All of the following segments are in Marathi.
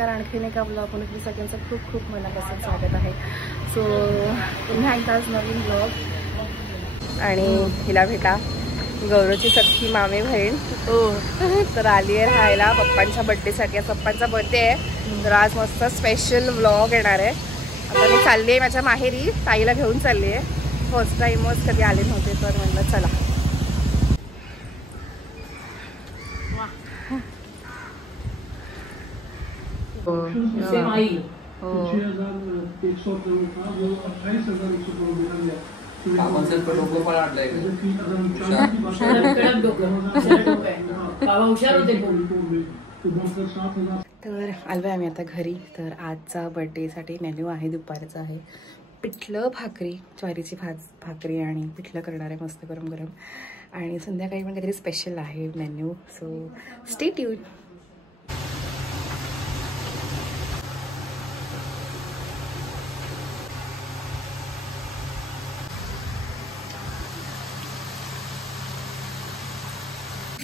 नमस्कार. आणखीन एका ब्लॉगमध्ये सगळ्यांचं खूप खूप मनापासून स्वागत आहे. सो पुन्हा एकदा आज नवीन ब्लॉग आणि हिला भेटा गौरवची सख्खी मामी बहीण तर आली आहे राहायला पप्पांच्या बड्डेसाठी. आज पप्पांचा बड्डे आहे तर आज मस्त स्पेशल व्लॉग येणार आहे. आता मी चालली आहे माझ्या माहेरी, ताईला घेऊन चालली आहे. फर्स्ट टाईमच कधी आले नव्हते तर म्हणलं चला. तर आलो आहे आम्ही आता घरी. तर आजचा बर्थडेसाठी मेन्यू आहे दुपारचा आहे पिठलं भाकरी, ज्वारीची भाकरी आणि पिठलं करणार आहे मस्त गरम गरम. आणि संध्याकाळी पण काहीतरी स्पेशल आहे menu. So stay tune.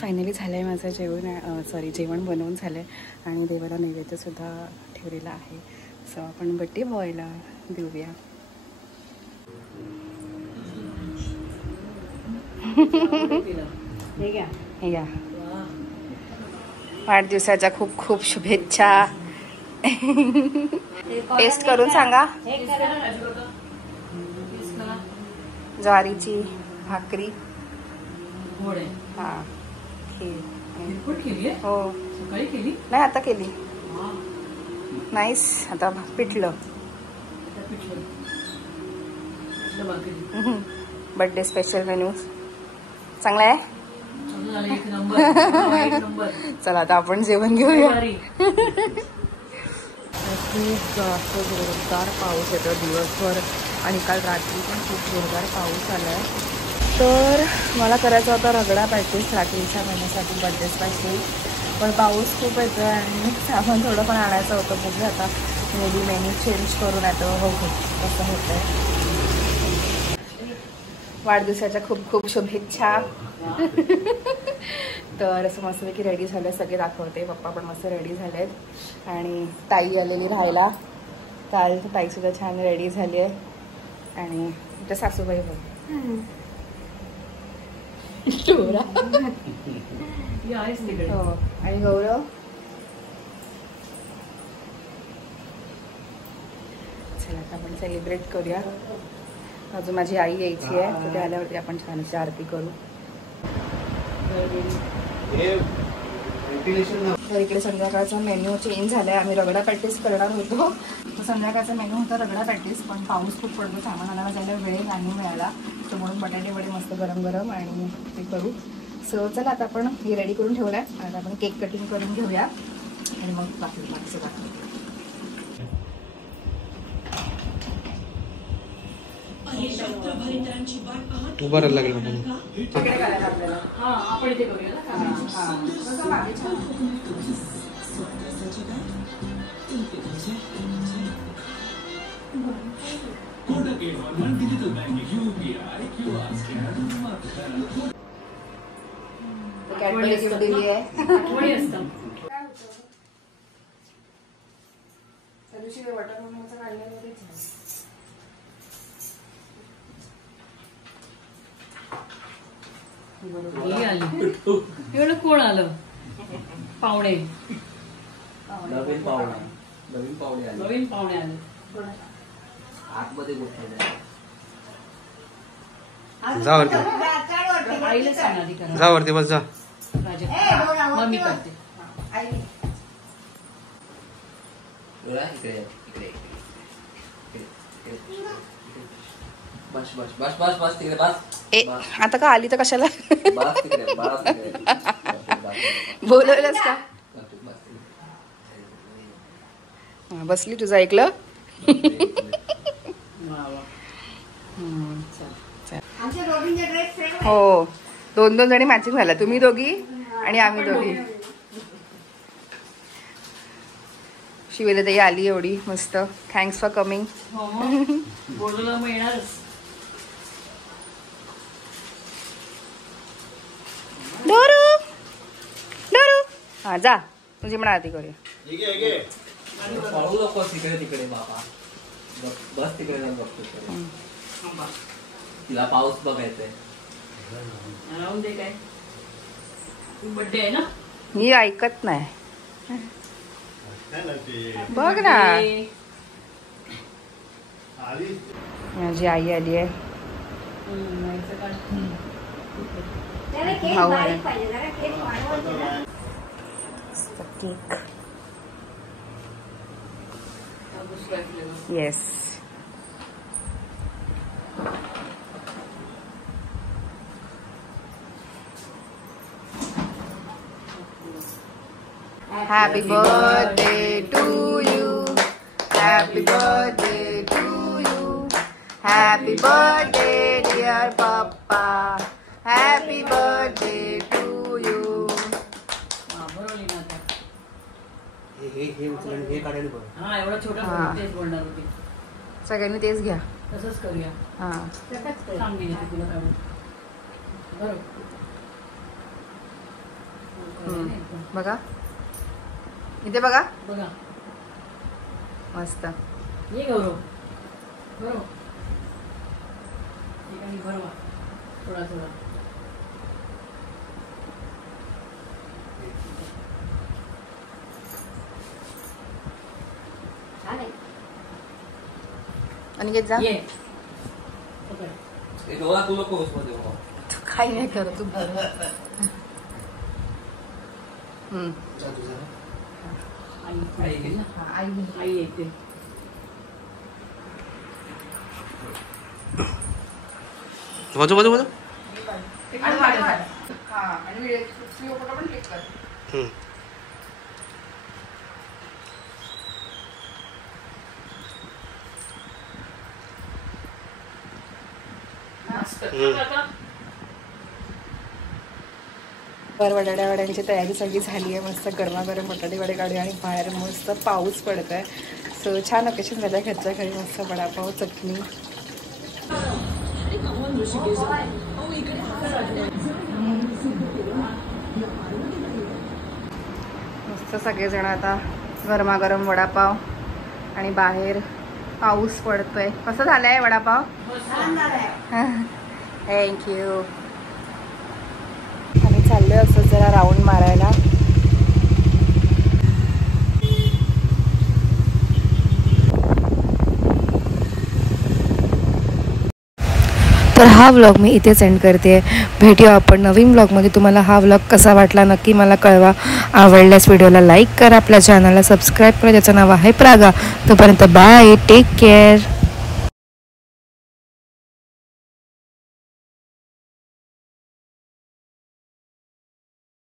Finally झालं आहे माझं जेवण बनवून झालं आहे आणि देवाला नैवेद्यसुद्धा ठेवलेला आहे. सो आपण बड्डे बॉयला देऊया. हे घ्या. वाढदिवसाच्या खूप खूप शुभेच्छा. टेस्ट करून सांगा. ज्वारीची भाकरी. हां हो नाही आता केली. नाईस. आता पिठलं बर्थडे स्पेशल मेन्यू चांगला आहे. चला आता आपण जेवण घेऊया. खूप जास्त जोरदार पाऊस येतो दिवसभर आणि काल रात्री पण खूप जोरदार पाऊस आला आहे. तर मला करायचा होता रगडा पॅटीस रात्रीच्या महिन्यासाठी बर्थडे स्पेशल, पण पाऊस खूप येतो आहे आणि सामान थोडं पण आणायचं होतं. बघूया आता मे बी मेन्यू चेंज करून येतो. हो कसं होतं आहे. वाढदिवसाच्या खूप खूप शुभेच्छा. तर असं मस्तपैकी रेडी झालं सगळे दाखवते. पप्पा पण मस्त रेडी झाले आहेत आणि ताई आलेली राहायला. काल ताईसुद्धा छान रेडी झाली आहे आणि तुमच्या सासूबाई पण हो. आणि गौरव चला आता आपण सेलिब्रेट करूया. अजून माझी आई यायची आहे तर ते आल्यावरती आपण छानशी आरती करू. तर इकडे संध्याकाळचा मेन्यू चेंज झाला आहे. आम्ही रगडा पॅटीस करणार होतो. संध्याकाळचा मेन्यू होता रगडा पॅटीस, पण पाऊस खूप पडतो सामान आणायला जायला वेळ नाही मिळाला. तर म्हणून बटाटे वडे मस्त गरम गरम आणि ते करू. सो चला आता आपण हे रेडी करून ठेवलं आहे. आता आपण केक कटिंग करून घेऊया आणि मग बाकीचं दाखवू. उभारायला लागेल आपल्याला. आपण इथे करूया कॅडबरी गिफ्ट दिली आहे. वॉटर म्हणून काढलेलं एवढं कोण आलं. पाहुणे नवीन पाहुणे आले आतमध्ये. जा वरती बस जा. मम्मी करते. बस बस बस बस बस तिकडे बस. आता का आली तर कशाला बोलवलंस का. बसली तुझं ऐकलं. हो 2-2 जणी मॅचिंग झाल्या. तुम्ही दोघी आणि आम्ही दोघी. शिवेली आली एवढी मस्त. Thanks for coming. बोलवलं मग येणारच. डोरू डोरू. हा जा तुझी म्हणा आरती करूया. पळू नको तिकडे तिकडे बाबा. बस तिकडे जाऊन बघतो. तिला पाऊस बघायचंय. राहून दे काय. बर्थडे आहे ना. मी ऐकत नाही. बघ ना माझी आई आली आहे. भाऊ आला. Cake. Yes. Happy birthday to you. Happy birthday to you. Happy birthday dear Papa. Happy birthday to you. हे काढायला बघ. हा एवढा छोटा तेच बोलणार होती. सगळ्यांनी तेच घ्या. तसंच करूया. हा सांग मी तुला काढून. बरोबर. बघा इथे बघा. बघा मस्त. ये गौरव. बरोबर. ठीक आहे बरोबर. थोडा थोडा. आणि घेत जा. ये. हे डोळा तू नको मध्ये बाबा. तू काही नाही करत. तू आई येते. बाजू बाजू बाजू. बटाट्या वड्यांची तयारी सगळी झाली आहे. मस्त गरमागरम बटाटे वडे काढूया आणि बाहेर मस्त पाऊस पडत आहे. सो छान ओकेशन झालं. घरच्या घरी मस्त वडापाव चटणी. मस्त सगळेजण आता गरमागरम वडापाव आणि बाहेर पाऊस पडतोय. कसं झालंय वडापाव? थँक्यू. आम्ही चाललोय असं जरा राऊंड मारायला. तर हा व्लॉग मी इथेच एंड करते. भेटूया आपण नवीन व्लॉगमध्ये. तुम्हाला हा व्लॉग कसा वाटला नक्की मला कळवा. आवडल्यास व्हिडिओला लाईक करा. आपल्या चॅनलला सबस्क्राईब करा ज्याचं नाव आहे प्रागा. तोपर्यंत बाय. Take care.